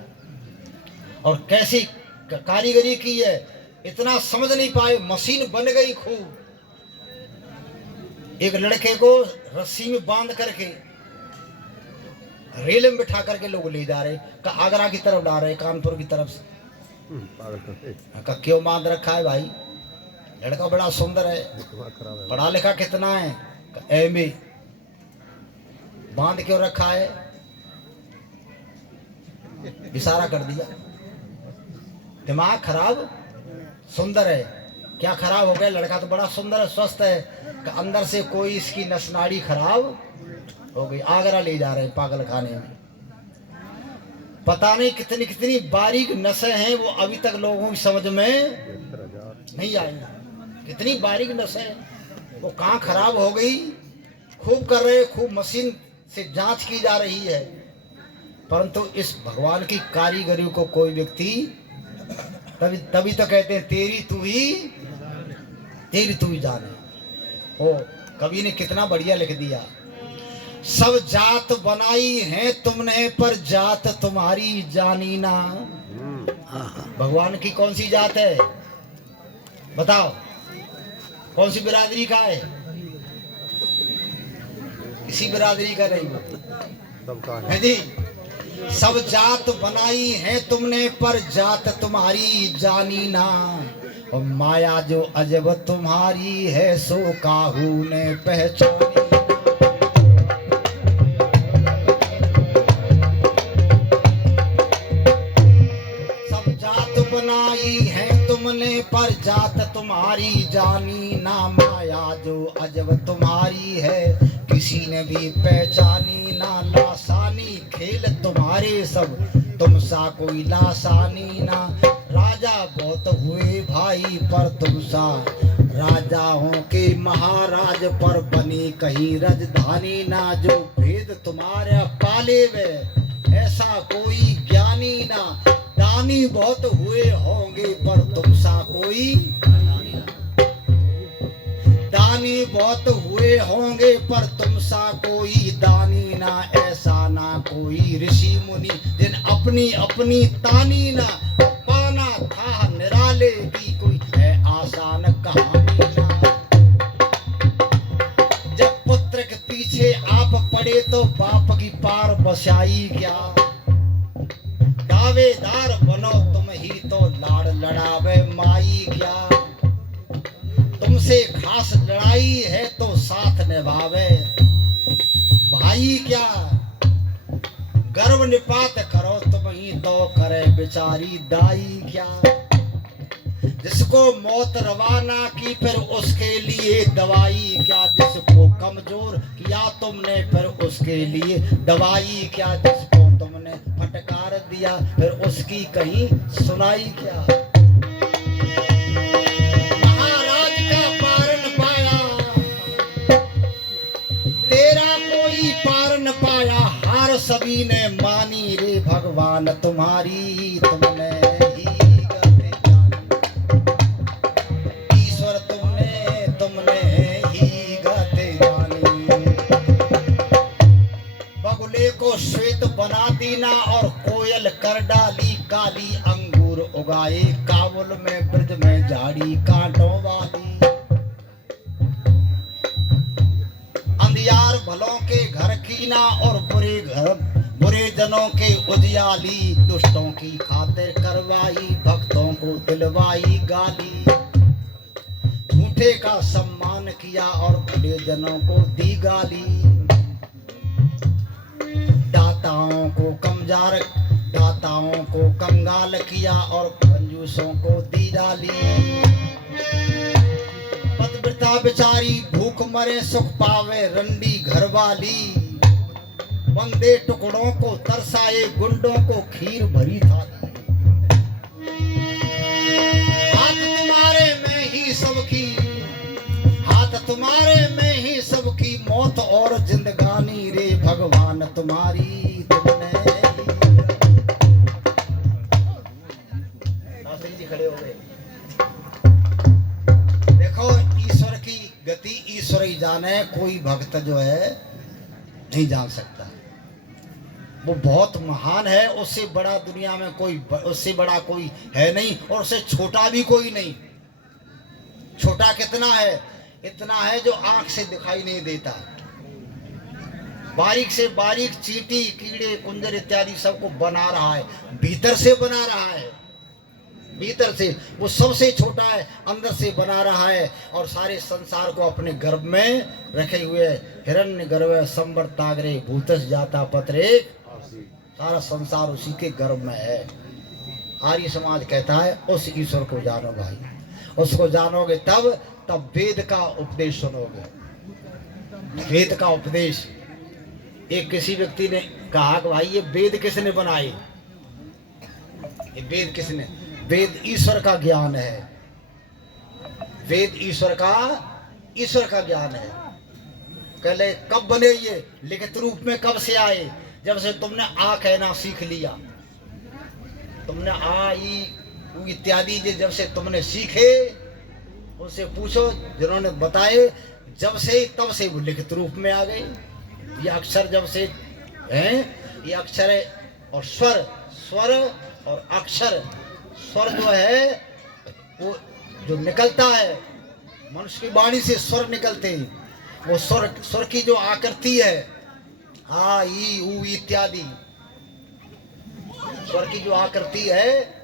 और कैसी कारीगरी की है, इतना समझ नहीं पाए। मशीन बन गई खूब। एक लड़के को रस्सी में बांध करके रेल में बिठा करके लोग ले जा रहे, आगरा की तरफ ला रहे, कानपुर की तरफ से। क्यों बांध रखा है भाई? लड़का बड़ा सुंदर है, पढ़ा लिखा कितना है, एमए। बांध क्यों रखा है? इशारा कर दिया। दिमाग खराब, सुंदर है, क्या खराब हो गया? लड़का तो बड़ा सुंदर है, स्वस्थ है, अंदर से कोई इसकी नस नाड़ी खराब हो गई। आगरा ले जा रहे हैं पागल खाने में। पता नहीं कितनी कितनी बारीक नसें हैं, वो अभी तक लोगों की समझ में नहीं आई। कितनी बारीक नसें, वो कहाँ खराब हो गई। खूब कर रहे, खूब मशीन से जांच की जा रही है, परंतु इस भगवान की कारीगरी को कोई व्यक्ति तभी तो कहते हैं तेरी तू ही जाने। ओ कवि ने कितना बढ़िया लिख दिया। सब जात बनाई है तुमने पर जात तुम्हारी जानी ना। भगवान की कौन सी जात है बताओ? कौन सी बिरादरी का है? किसी बिरादरी का नहीं है जी। सब जात बनाई है तुमने पर जात तुम्हारी जानी ना। और माया जो अजब तुम्हारी है सो काहू ने पहचानी। सब जात बनाई है तुमने पर जात तुम्हारी जानी ना। माया जो अजब तुम्हारी है किसी ने भी पहचानी ना। लासानी खेल तुम्हारे सब तुम सा कोई लासानी ना। राजा बहुत हुए भाई पर तुम सा राजाओं के महाराज पर बनी कहीं राजधानी ना। जो भेद तुम्हारे पाले वे ऐसा कोई ज्ञानी ना। दानी बहुत हुए होंगे पर तुम सा कोई दानी बहुत हुए होंगे पर तुम सा कोई दानी ना। ऐसा ना कोई ऋषि मुनि जिन अपनी अपनी तानी ना। पाना था निराले की कोई है आसान कहानी ना। जब पुत्र के पीछे आप पड़े तो बाप की पार बसाई क्या। दावेदार बनो तुम ही तो लाड़ लड़ावे माई क्या। तुमसे खास लड़ाई है तो साथ निभावे भाई क्या। गर्व निपात करो तुम ही तो करे बेचारी दाई क्या। जिसको मौत रवाना की फिर उसके लिए दवाई क्या। जिसको कमजोर किया तुमने फिर उसके लिए दवाई क्या। जिसको तुमने फटकार दिया फिर उसकी कहीं सुनाई क्या। सभी ने मानी रे भगवान तुम्हारी तुमने ही गति जानी। ईश्वर तुमने ही गति जानी। बगुले को श्वेत बना दीना और कोयल कर डाली काली। अंगूर उगाए काबुल में ब्रज में झाड़ी कांटों वाली। अंधियार भलों के घर कीना और बुरे जनों के उजियाली। दुष्टों की खातिर करवाई भक्तों को दिलवाई गाली। झूठे का सम्मान किया और बुरे जनों को दी गाली। दाताओं को कम जार दाताओं को कंगाल किया और कंजूसों को दी डाली। पतिव्रता बेचारी भूख मरे सुख पावे रंडी घरवाली। बंदे टुकड़ों को तरसाए गुंडों को खीर भरी थाली। हाथ तुम्हारे में ही सबकी, हाथ तुम्हारे में ही सबकी मौत और जिंदगानी रे भगवान तुम्हारी तुमने। जी खड़े हो गए। देखो ईश्वर की गति ईश्वर ही जाने, कोई भक्त जो है नहीं जान सकता। वो बहुत महान है, उससे बड़ा दुनिया में कोई, उससे बड़ा कोई है नहीं और उससे छोटा भी कोई नहीं। छोटा कितना है? इतना है जो आंख से दिखाई नहीं देता। बारीक से बारीक चींटी कीड़े कुंजर इत्यादि सबको बना रहा है, भीतर से बना रहा है। भीतर से वो सबसे छोटा है, अंदर से बना रहा है और सारे संसार को अपने गर्भ में रखे हुए। हिरण्य गर्भ संवर्ताग्रे भूतस जाता पत्रे, सारा संसार उसी के गर्भ में है। आर्य समाज कहता है उस ईश्वर को जानो भाई, उसको जानोगे तब वेद का उपदेश सुनोगे। वेद का उपदेश, एक किसी व्यक्ति ने कहा कि भाई ये वेद किसने बनाए? ये वेद किसने? वेद ईश्वर का ज्ञान है। वेद ईश्वर का ज्ञान है। कहले कब बने ये? लिखित रूप में कब से आए? जब से तुमने आ कहना सीख लिया। तुमने आ ई उ इत्यादि जब से तुमने सीखे, उनसे पूछो जिन्होंने बताए, जब से तब से वो लिखित रूप में आ गए। ये अक्षर जब से हैं, ये अक्षर है और स्वर और अक्षर। स्वर जो है वो जो निकलता है, मनुष्य की वाणी से स्वर निकलते हैं। वो स्वर की जो आकृति है, आ ई उ इत्यादि, स्वर की जो आकृति है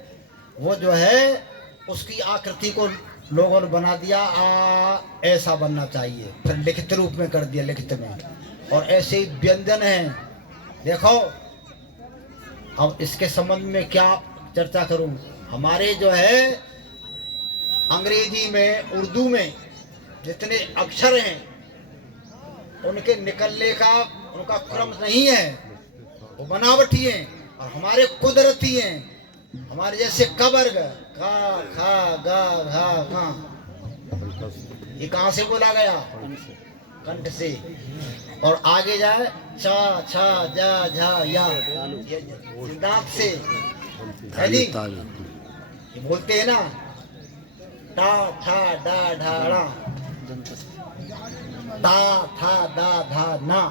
वो जो है उसकी आकृति को लोगों ने बना दिया, आ ऐसा बनना चाहिए, फिर लिखित रूप में कर दिया, लिखित में। और ऐसे ही व्यंजन हैं। देखो अब इसके संबंध में क्या चर्चा करूं। हमारे जो है अंग्रेजी में, उर्दू में जितने अक्षर हैं उनके निकलने का उनका क्रम नहीं है, वो बनावटी हैं। और हमारे कुदरती हैं। हमारे जैसे कवर्ग का खा गा घा गा, ये कहाँ से बोला गया? कंठ से। और आगे जाए चा छा जा झा या, दांत से है जी, ये बोलते हैं ना, टा ठा डा ढा ड़ा, ता था दा धा ना,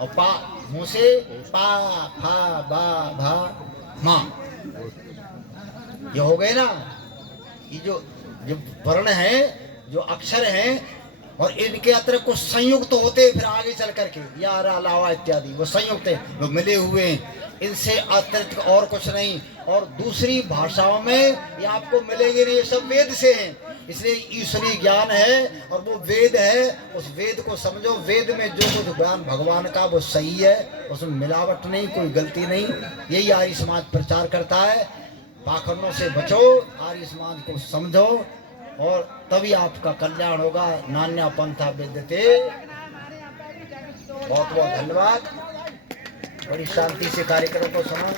और पा मुंह से पा फा बा भा मा, ये हो गए ना। ये जो वर्ण है, जो अक्षर हैं, और इनके अतिरिक्त कुछ संयुक्त होते हैं फिर आगे चल करके, या रा लावा इत्यादि, वो संयुक्त हैं, वो मिले हुए हैं। इनसे अतिरिक्त और कुछ नहीं। और दूसरी भाषाओं में ये आपको मिलेंगे नहीं, ये सब वेद से हैं। इसलिए ईश्वरीय ज्ञान है और वो वेद है। उस वेद को समझो। वेद में जो कुछ ज्ञान भगवान का वो सही है, उसमें मिलावट नहीं, कोई गलती नहीं। यही आर्य समाज प्रचार करता है। पाखंडों से बचो, आर्य समाज को समझो और तभी आपका कल्याण होगा। नान्या पंथा विद्यते। बहुत बहुत धन्यवाद। बड़ी शांति से कार्यक्रम को सुना।